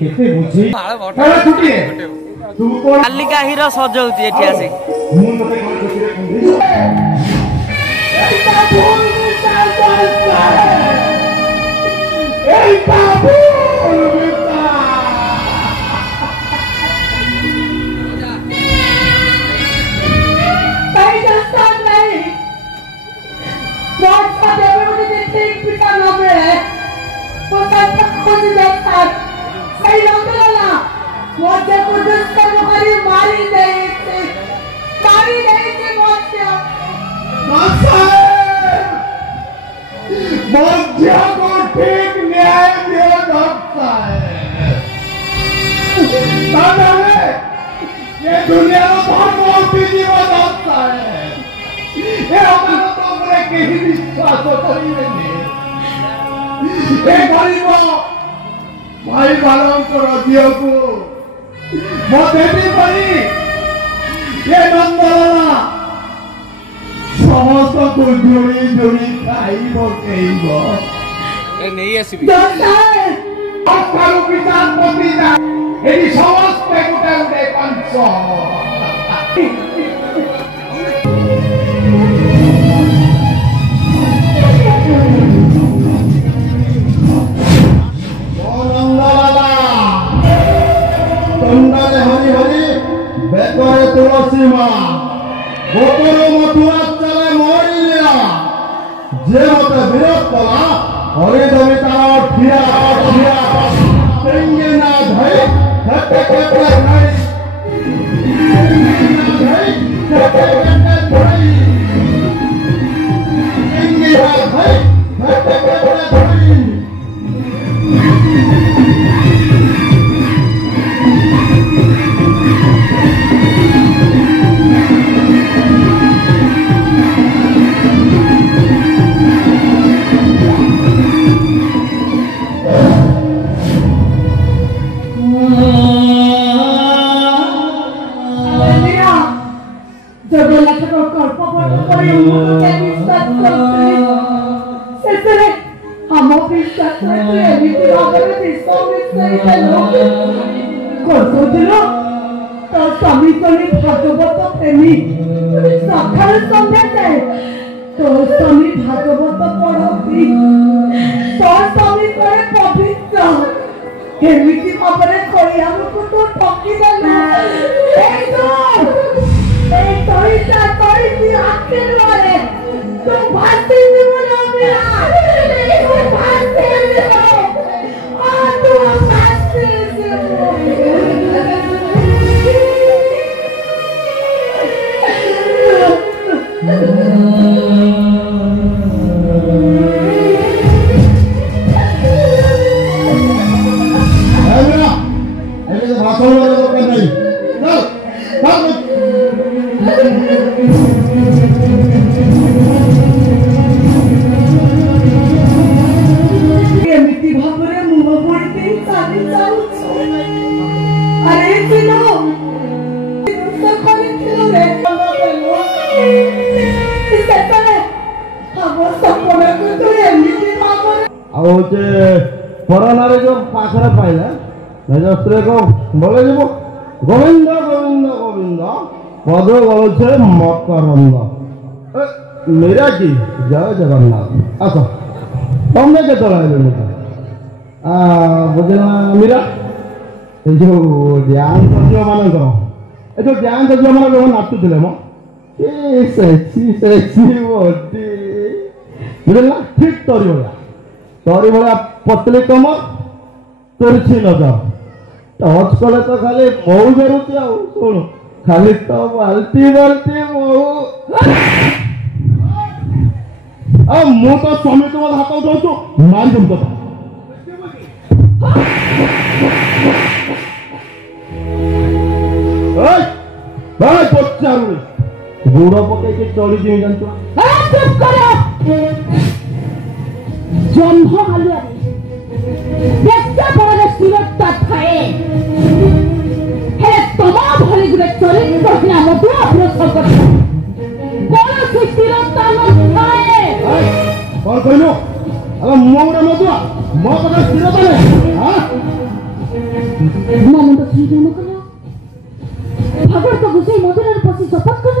केते बुझी काला छुट्टी है तू कोन कालिका हीरो सजौती एठी आसी मुन मते कोन छुट्टी रे कुंडी ए बाबू को ठीक न्याय दिया जाता है ये दुनिया में बहुत मोटी जीवन होता है ये हमारा तो अपने कहीं विश्वास करी नहीं ये गरीब भाई बालों को रजियों को मोटे भी पड़ी ये नंदलाला समस्त को जोड़ी जोड़ी खाइबो केइबो ए नहीं आसीबी अकालु विचारपति ना एडी समस्त गुटे गुटे पंच नंदलाला तंडाले हरि हरि बेतरे तुलसी मां गोतरो मथुरा चले मोरिया जे मते विरोध कला हरि देवता ठिया ठिया तेंगे ना धई धक्के धक्के धई धक्के धक्के धई तेंगे ना धई धक्के धक्के धई बोले जीव गोविंद गोविंद गोविंद पद बोलছে मकरंद मेरा की जय जगन्नाथ आस तुमने के चलाइले बुझे मीरा जो डांस झील मान जो डांस झील मान जो नाचुले मो सेक्सी सेक्सी बॉडी बुझल ठीक तोरी भाया पतली कमर तिरछी नजर टच कले तो खाली मऊ जरूरती शुण खाली तो बाल्टी बाल्टी मऊ मु तो स्वामी तुम हाथ उठाऊ मारी तुम कथा गुड़ पकई चली जी जानते जन्म हालुआ सुरक्षा थाए तमा भली गुटे चरित्रहीन मधु अभ्रस कौन स्थिरता नाए कौन कहलु अब मो गोटे मधुआ मो कथा स्थिरता नहीं ମୋ ମୁଣ୍ଡ ଛୁଇଁଜମ କଲ ଭାଗବତ ଘୁଷେଇ ମନ୍ଦିରରେ ପଶି ଶପଥ କଲ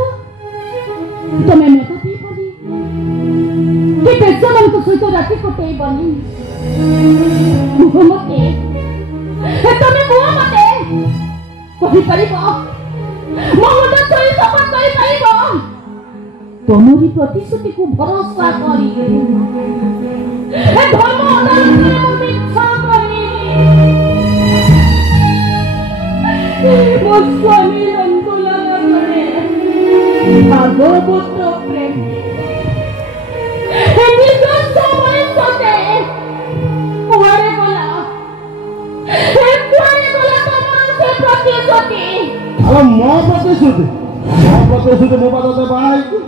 ତମେ ମତ ପିଇବନି କି ବେଶମାନଙ୍କ ସହିତ ରାତି କଟେଇବନି କୁହ ମତେ ତମେ କୁହ ମତେ କହିପାରିବ ମୋ ମୁଣ୍ଡ ଛୁଇଁ ଶପଥ କରିପାରିବ ତମରି ପ୍ରତିଶ୍ରୁତିକୁ ଭରସା କରି ଧର୍ମ ଅଦାଲତରେ ମୁଁ ମିଛ କରି ମୋ ସ୍ୱାମୀ ରଙ୍ଗୁଲାରେ ଭାଗବତ ପ୍ରେମୀ ନିଜ ସମୟ ସତେ କୁଆଡ଼େ ଗଲା ତମର ସେ ପ୍ରତିଶ୍ରୁତି ମୋ ପ୍ରତିଶ୍ରୁତି ମୋ ପାଖରେ ବାହା ହେଇଛି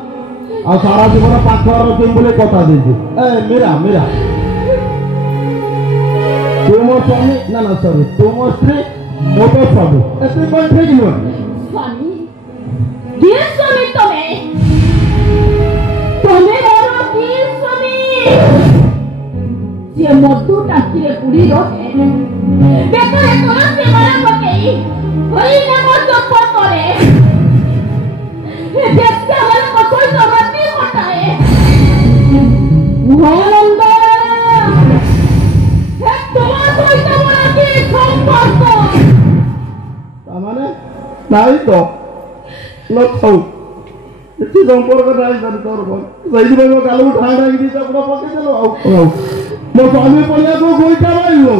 ଆଉ ସାରା ଜୀବନ ପାଖରେ ରଖିବି ବୋଲି କଥା ଦେଇଛି ମୀରା ତୁ ମୋ ସ୍ୱାମୀ ନା ସରି ତୁ ମୋ ସ୍ତ୍ରୀ ମୋ ତ ସ୍ୱାମୀ ଏତେ କ'ଣ ଠିକ ନୁହେଁ ସ୍ୱାମୀ କିଏ ସ୍ୱାମୀ ତମେ ମୋର କିଏ ସ୍ୱାମୀ ଯିଏ ମଧୁ ଟାଙ୍କିରେ ବୁଡ଼ି ରହେ ବେକରେ ତୁଳସୀ ମାଳ ପକେଇ ହରିନାମ ଜପ କରେ ବେଶ୍ୟାମାନଙ୍କ ସହିତ ରାତି କଟାଏ ଭୟାନନ୍ଦ ତୁମ ସହିତ ମୋର କି ସମ୍ପର୍କ ତାମାନେ ନାଇଁ ତ ନଥାଉ କିଛି ସମ୍ପର୍କ ନାହିଁ ତୋର ସେଇଥିପାଇଁ ମୋ ଗାଲକୁ ଠାଁ ଠାଙ୍ଗି ଚାପୁଡ଼ା ପକେଇଦେଲୁ ଆଉ ମୋ ସ୍ୱାମୀ ପଡ଼ିଆକୁ ଗୋଇଠା ମାରିଲୁ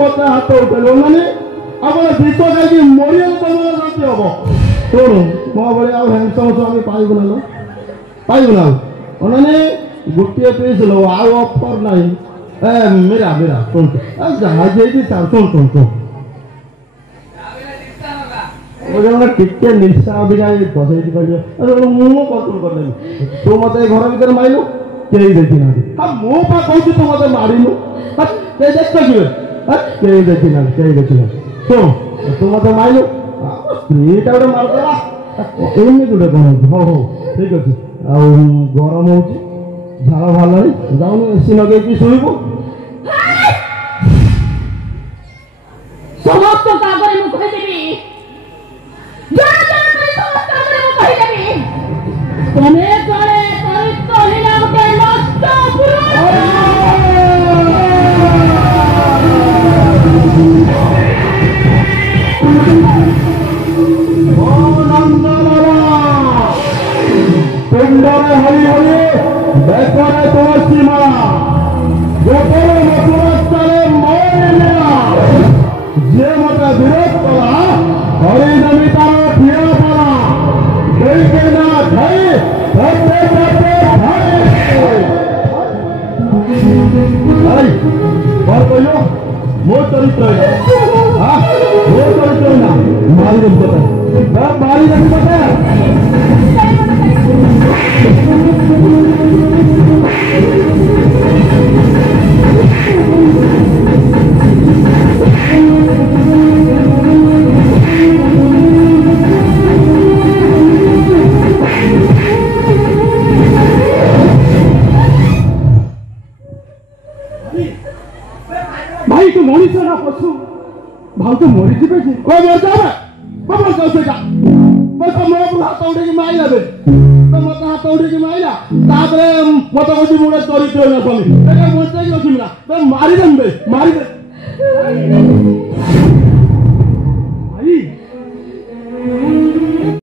ମତେ ହାତ ଉଠେଇଲୁ ମାନେ ଆପଣ ବିଷ ଖାଇକି ମରିବାକୁ ତମର ଯଦି ହବ ଶୁଣୁ ମୋ ଭଳିଆ ଆଉ ହ୍ୟାଣ୍ଡସମ୍ ସ୍ୱାମୀ ପାଇବୁ ନା ଆଉ ମାନେ ଗୋଟିଏ ପିସ୍ लो ଆଉ ଅଫର ନାହିଁ ମୀରା ଶୁଣ ଯାହା ଯାଇକି ଶୁଣ ଟିକେ ନିଶା ଅଧିକା ସେଇଠି କହିବ ମୁଁ କଣ୍ଟ୍ରୋଲ କରିଦେବି ତୁ ମତେ ଘର ଭିତରେ ମାରିଲୁ କେହି ଦେଖିନାହାନ୍ତି ମୁଁ ପା କହୁଛି ତୁ ମତେ ମାରିଲୁ କେହି ଦେଖିବେ କେହି ଦେଖିନାହାନ୍ତି ଶୁଣ ତୁ ମତେ ମାରିଲୁ ସ୍ତ୍ରୀଟା ଗୋଟେ ମାରିଦେଲା ଏମିତି ଗୋଟେ କ'ଣ ହଉଛି ହଉ ଠିକ ଅଛି ଆଉ ଗରମ ହଉଛି ଝାଳ ବାହାରିଲାଣି ଯାଉନୁ ଏସି ଲଗେଇକି ଶୋଇବୁ ସମସ୍ତଙ୍କ ଆଗରେ ମୁଁ କହିଦେବି ତମେ ଜଣେ ଚରିତ୍ରହୀନ ଗୋଟେ ନଷ୍ଟ पिंडरे हरि हरि बेकरे तुलसी माला गोपरे मथुरास्थले मौन मेला जे मते विरोध कला हरि नमितार ठिया पड़ा देखे ना धई धरते भाई और कहियो मो चरित्र हां मो चरित्र ना मारी दम बता मारी दम बता भाई तू मनीष ना पशु भाव तो मरी जी कोई मर जावे बाबा कैसे बस मो हाथ उठे की माइला बे तो मत हाथ उठे की माइला तापरे मत कोठी मुडे चरित्र ना स्वामी एका मत के अछि ना मारी दम बे